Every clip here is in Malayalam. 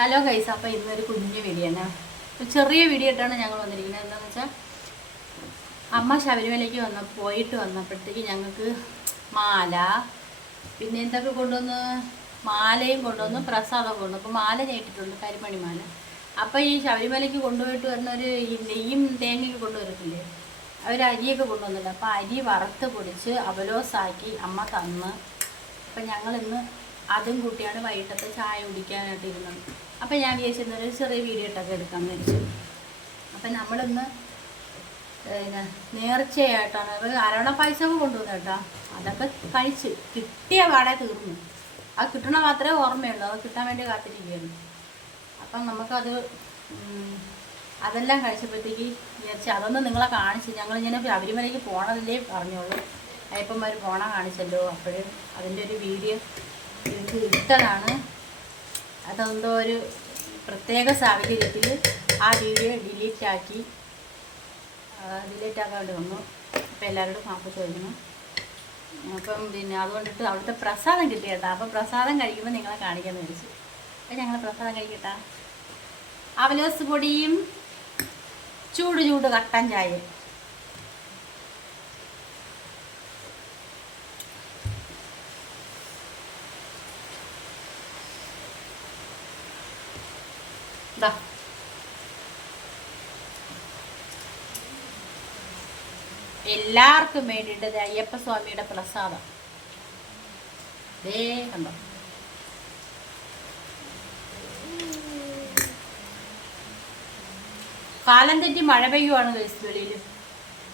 ഹലോ ഗൈസ് അപ്പോൾ ഇന്നൊരു കുഞ്ഞു വീഡിയോ തന്നെ ഒരു ചെറിയ വീഡിയോ ആയിട്ടാണ് ഞങ്ങൾ വന്നിരിക്കുന്നത്. എന്താണെന്ന് വെച്ചാൽ അമ്മ ശബരിമലയ്ക്ക് വന്ന പോയിട്ട് വന്നപ്പോഴത്തേക്ക് ഞങ്ങൾക്ക് മാല പിന്നെ എന്തൊക്കെ കൊണ്ടുവന്ന്? മാലയും കൊണ്ടുവന്ന് പ്രസാദം കൊണ്ടുവന്നു. അപ്പോൾ മാല ഞേട്ടിട്ടുണ്ട് കരിമണി മാല. അപ്പോൾ ഈ ശബരിമലയ്ക്ക് കൊണ്ടുപോയിട്ട് വരുന്ന ഒരു നെയ്യും തേങ്ങയൊക്കെ കൊണ്ടുവരത്തില്ലേ അവർ അരിയൊക്കെ കൊണ്ടുവന്നില്ല അപ്പോൾ അരി വറുത്ത് പൊടിച്ച് അവലോസാക്കി അമ്മ തന്ന്. അപ്പം ഞങ്ങളിന്ന് അതും കൂട്ടിയാണ് വൈകിട്ടത്തെ ചായ കുടിക്കാനായിട്ട് ഇരുന്നത്. അപ്പം ഞാൻ വിചാരിച്ചിരുന്നത് ഒരു ചെറിയ വീഡിയോ ഇട്ടൊക്കെ എടുക്കാമെന്ന് വിചാരിച്ചു. അപ്പം നമ്മളിന്ന് പിന്നെ നേർച്ചയായിട്ടാണ്. അരവണ പായസമൊക്കെ കൊണ്ടുവന്നു കേട്ടോ. അതൊക്കെ കഴിച്ച് കിട്ടിയ പാടെ തീർന്നു. അത് കിട്ടണ മാത്രമേ ഓർമ്മയുള്ളൂ. അത് കിട്ടാൻ വേണ്ടി കാത്തിരിക്കുകയാണ്. അപ്പം നമുക്കത് അതെല്ലാം കഴിച്ചപ്പോഴത്തേക്ക് വിചാരിച്ചു അതൊന്ന് നിങ്ങളെ കാണിച്ച് ഞങ്ങളിങ്ങനെ ശബരിമലയ്ക്ക് പോണതിലേ പറഞ്ഞോളൂ അയ്യപ്പന്മാർ പോണ കാണിച്ചല്ലോ. അപ്പോഴും അതിന്റെ ഒരു വീഡിയോ എനിക്ക് ഇട്ടതാണ്. അതെന്തോ ഒരു പ്രത്യേക സാഹചര്യത്തിൽ ആ വീഡിയോ ഡിലീറ്റ് ആക്കി ഡിലീറ്റ് ആക്കാണ്ട് വന്നു. അപ്പം എല്ലാവരോടും മാപ്പ് ചോദിക്കണം അപ്പം പിന്നെ അതുകൊണ്ടിട്ട് അവിടുത്തെ പ്രസാദം കിട്ടിയേട്ടാ അപ്പം പ്രസാദം കഴിക്കുമ്പോൾ നിങ്ങളെ കാണിക്കാൻ വിളിച്ചു അപ്പം ഞങ്ങൾ പ്രസാദം കഴിക്കട്ടാ. അവലോസ് പൊടിയും ചൂട് ചൂട് കട്ടൻ ചായയും. ദാ എല്ലാവർക്കും വേണ്ടിയിട്ട് അയ്യപ്പ സ്വാമിയുടെ പ്രസാദം. ദേ കണ്ടോ? കാലം തെറ്റി മഴ പെയ്യുവാണ് വെളിയിൽ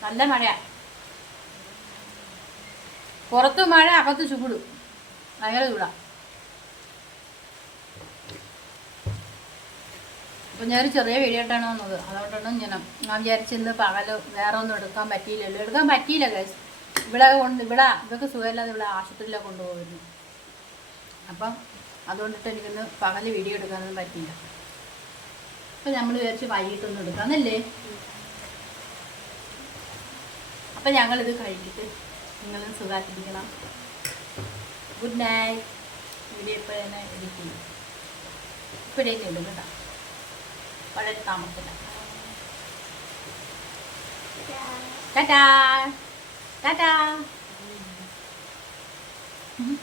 നല്ല മഴയാ. പുറത്ത് മഴ അകത്ത് ചൂടും. ഭയങ്കര ചൂടാ. അപ്പം ഞാനൊരു ചെറിയ വീഡിയോ ആയിട്ടാണ് വന്നത്. അതുകൊണ്ടാണ് ഞാൻ ഞാൻ വിചാരിച്ചിന്ന് പകൽ വേറെ ഒന്നും എടുക്കാൻ പറ്റിയില്ലല്ലോ. എടുക്കാൻ പറ്റിയില്ല ഗൈസ് ഇവിടെ കൊണ്ട് ഇവിടെ ഇതൊക്കെ സുഖമില്ലാതെ ഇവിടെ ആശുപത്രിയിലൊക്കെ കൊണ്ടുപോകുന്നു അപ്പം അതുകൊണ്ടിട്ട് എനിക്കൊന്ന് പകൽ വീഡിയോ എടുക്കാനൊന്നും പറ്റിയില്ല. അപ്പം നമ്മൾ വിചാരിച്ച് വൈകിട്ടൊന്നും എടുക്കാന്നല്ലേ? അപ്പം ഞങ്ങളിത് കഴിഞ്ഞിട്ട് നിങ്ങൾ സുഖമായിട്ടിരിക്കണം ഗുഡ് നൈറ്റ് വീഡിയോ തന്നെ എഡിറ്റ് ചെയ്യും. ഇപ്പോഴേക്ക് കേട്ടോ. വളരെ താമസില്ല ടാറ്റാ ടാറ്റാ ഉം.